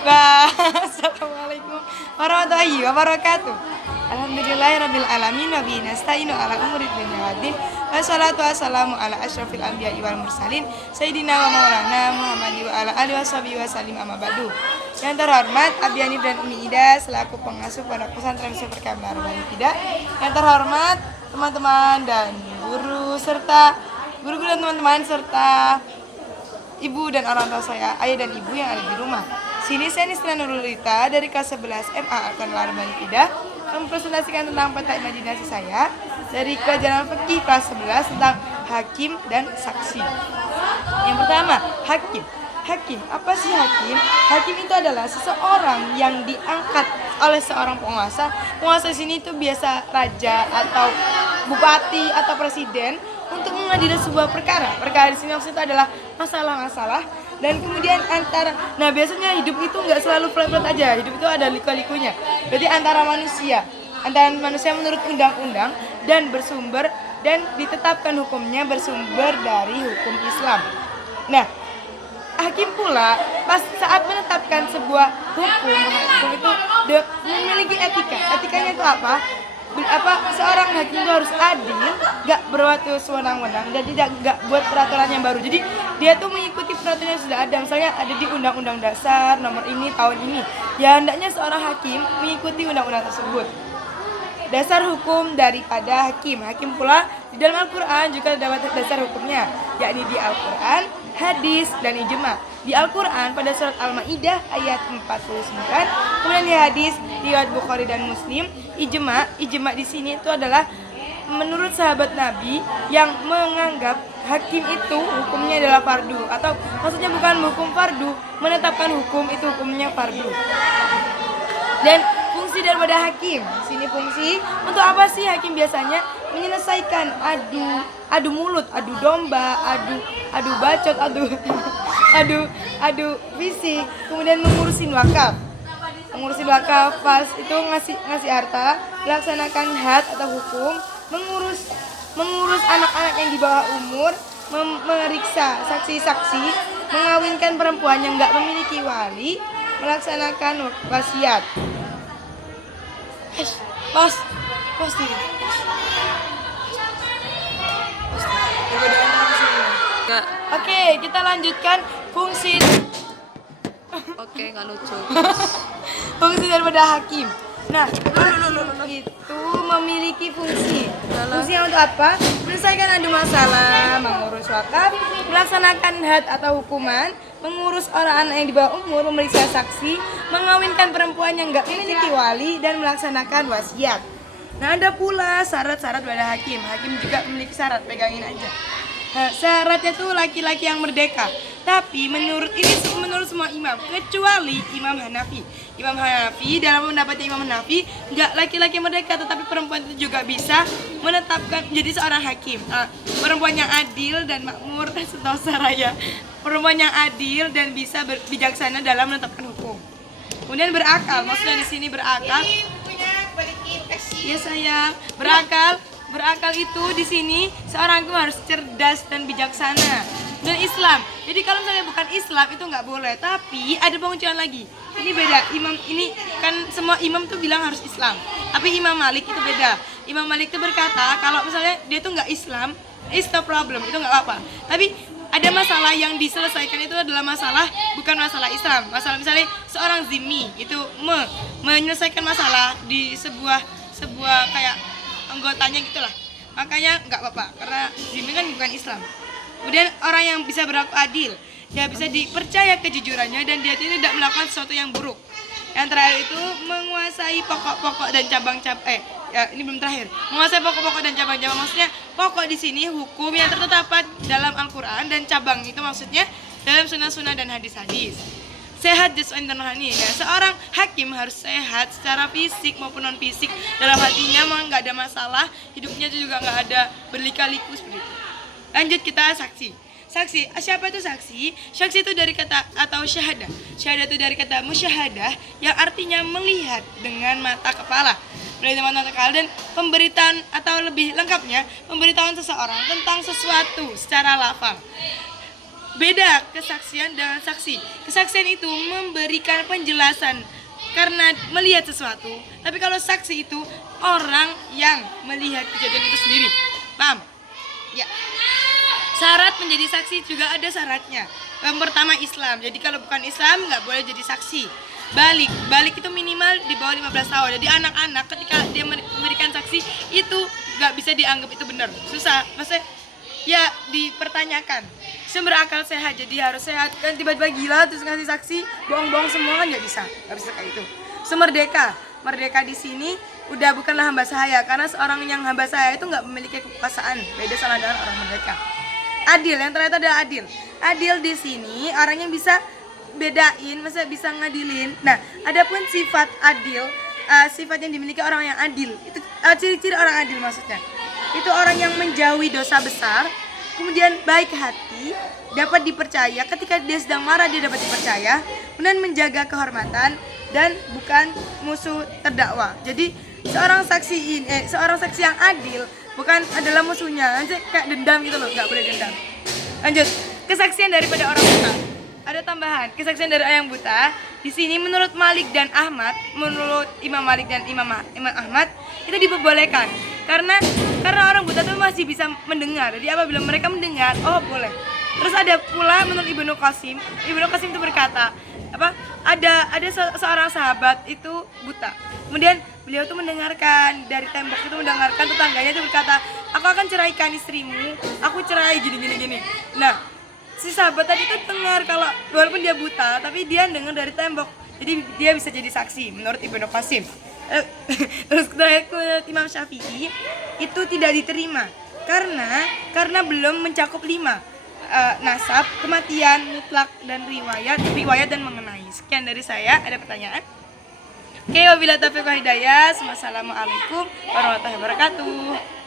Assalamualaikum warahmatullahi wabarakatuh. Alhamdulillahirabbil alamin wa bihi nasta'inu ala umuri dunya waddin. Wassalatu wassalamu ala asyrofil anbiya'i wal mursalin sayyidina wa maulana Muhammadi wa ala alihi washabihi wasallim amma ba'du. Yang terhormat Abiani dan Umi Ida selaku pengasuh Pondok Pesantren Super Kamar Bani Tidak. Yang terhormat teman-teman dan guru serta guru-guru dan teman-teman serta ibu dan orang tua saya, ayah dan ibu yang ada di rumah. Sini saya Nisra Nurulita dari kelas 11 MA Alkan Bani Tidak mempresentasikan tentang peta imajinasi saya dari pelajaran fikih kelas 11 tentang hakim dan saksi. Yang pertama, hakim. Hakim, apa sih hakim? Hakim itu adalah seseorang yang diangkat oleh seorang penguasa. Penguasa di sini itu biasa raja atau bupati atau presiden untuk mengadili sebuah perkara. Perkara di sini maksudnya adalah masalah-masalah dan kemudian nah biasanya hidup itu nggak selalu flat-flat aja, hidup itu ada liku-likunya. Berarti antara manusia menurut undang-undang dan ditetapkan hukumnya bersumber dari hukum Islam. Nah, hakim pula saat menetapkan sebuah hukum itu memiliki etika. Etikanya itu apa? Seorang hakim itu harus adil, gak berbuat sewenang-wenang dan gak buat peraturan yang baru. Jadi dia tuh mengikuti peraturan yang sudah ada. Misalnya ada di Undang-Undang Dasar nomor ini tahun ini. Ya hendaknya seorang hakim mengikuti undang-undang tersebut. Dasar hukum daripada hakim. Hakim pula di dalam Al-Quran juga dapat dasar hukumnya, yakni di Al-Quran, hadis, dan ijma. Di Al-Quran pada surat Al-Ma'idah ayat 49, kemudian di hadis riwayat Bukhari dan Muslim. Ijma di sini itu adalah menurut sahabat Nabi yang menganggap hakim itu hukumnya adalah fardu, atau maksudnya bukan hukum fardu, menetapkan hukum itu hukumnya fardu. Dan fungsi daripada hakim, sini fungsi untuk apa sih hakim biasanya? Menyelesaikan adu mulut, adu domba, adu bacot, adu fisik, kemudian mengurusin wakaf pas itu ngasih harta, melaksanakan had atau hukum, mengurus anak-anak yang di bawah umur, memeriksa saksi-saksi, mengawinkan perempuan yang nggak memiliki wali, melaksanakan wasiat. Pos diri. Oke, kita lanjutkan fungsi. Oke, nggak lucu. Fungsi daripada hakim. Nah, itu memiliki fungsi. Fungsinya untuk apa? Menyelesaikan adu masalah, mengurus wakaf, melaksanakan had atau hukuman, mengurus orang anak yang di bawah umur, memeriksa saksi, mengawinkan perempuan yang nggak memiliki wali, dan melaksanakan wasiat. Nah, ada pula syarat-syarat pada hakim. Hakim juga memiliki syarat, pegangin aja. Syaratnya tuh laki-laki yang merdeka. Tapi menurut semua imam, kecuali Imam Hanafi. Imam Hanafi dalam pendapatnya Imam Hanafi, nggak laki-laki merdeka, tetapi perempuan itu juga bisa menetapkan menjadi seorang hakim. Perempuan yang adil dan makmur, setahu saya, perempuan yang adil dan bisa bijaksana dalam menetapkan hukum. Kemudian berakal, maksudnya di sini berakal. Ya sayang, berakal itu di sini seorang itu harus cerdas dan bijaksana. Dan Islam. Jadi kalau misalnya bukan Islam itu nggak boleh. Tapi ada penguncian lagi. Ini beda. Imam ini kan semua imam tuh bilang harus Islam. Tapi Imam Malik itu beda. Imam Malik itu berkata kalau misalnya dia tuh nggak Islam, it's no problem, itu nggak apa-apa. Tapi ada masalah yang diselesaikan itu adalah masalah bukan masalah Islam. Masalah misalnya seorang zimmi itu menyelesaikan masalah di sebuah kayak anggotanya gitulah. Makanya nggak apa-apa karena zimmi kan bukan Islam. Kemudian orang yang bisa berlaku adil, dia bisa dipercaya kejujurannya dan dia tidak melakukan sesuatu yang buruk. Yang terakhir itu menguasai pokok-pokok dan cabang-cabang. Ini belum terakhir. Menguasai pokok-pokok dan cabang-cabang, maksudnya pokok di sini hukum yang terdapat dalam Al-Quran, dan cabang itu maksudnya dalam sunnah-sunnah dan hadis-hadis. Sehat jasmani dan rohani. Ya, seorang hakim harus sehat secara fisik maupun non fisik. Dalam hatinya memang nggak ada masalah, hidupnya juga nggak ada berlika-liku seperti itu. Lanjut kita saksi. Saksi, siapa itu saksi? Saksi itu dari kata atau syahadah. Syahadah itu dari kata musyahadah yang artinya melihat dengan mata kepala. Melihat dengan mata kepala, dan pemberitaan atau lebih lengkapnya pemberitahuan seseorang tentang sesuatu secara lafal. Beda kesaksian dan saksi. Kesaksian itu memberikan penjelasan karena melihat sesuatu. Tapi kalau saksi itu orang yang melihat kejadian itu sendiri. Paham? Ya. Syarat menjadi saksi juga ada syaratnya. Yang pertama Islam. Jadi kalau bukan Islam nggak boleh jadi saksi. Balik itu minimal di bawah 15 tahun. Jadi anak-anak ketika dia memberikan saksi itu nggak bisa dianggap itu benar. Susah. Maksudnya ya dipertanyakan. Sumber akal sehat, jadi harus sehat. Kan tiba-tiba gila terus ngasih saksi, bohong-bohong semua kan nggak bisa kayak itu. Semerdeka, merdeka di sini udah bukanlah hamba sahaya, karena seorang yang hamba sahaya itu nggak memiliki kekuasaan. Beda sama dengan orang merdeka. Adil, yang ternyata adalah adil. Adil di sini orang yang bisa bedain, maksudnya bisa ngadilin. Nah, adapun sifat adil, sifat yang dimiliki orang yang adil, itu ciri-ciri orang adil maksudnya. Itu orang yang menjauhi dosa besar. Kemudian baik hati, dapat dipercaya. Ketika dia sedang marah dia dapat dipercaya. Kemudian menjaga kehormatan dan bukan musuh terdakwa. Jadi seorang saksi yang adil bukan adalah musuhnya. Kayak dendam gitu loh, nggak boleh dendam. Lanjut, kesaksian daripada orang buta. Ada tambahan, kesaksian dari orang buta. Di sini menurut Malik dan Ahmad, menurut Imam Malik dan Imam Ahmad itu diperbolehkan. Karena orang buta itu masih bisa mendengar. Jadi apabila mereka mendengar, oh boleh. Terus ada pula menurut Ibnu Qasim itu berkata, ada seorang sahabat itu buta. Kemudian beliau tuh mendengarkan dari tembok itu, mendengarkan tetangganya itu berkata, aku akan ceraikan istrimu, aku cerai gini. Nah, si sahabat tadi itu dengar kalau walaupun dia buta, tapi dia dengar dari tembok. Jadi dia bisa jadi saksi menurut Ibnu Qasim. Terus menurut Imam Syafi'i itu tidak diterima karena belum mencakup 5 nasab, kematian, mutlak dan riwayat dan mengenai. Sekian dari saya. Ada pertanyaan? Oke, wabillahi taufiq wal hidayah. Wassalamualaikum warahmatullahi wabarakatuh.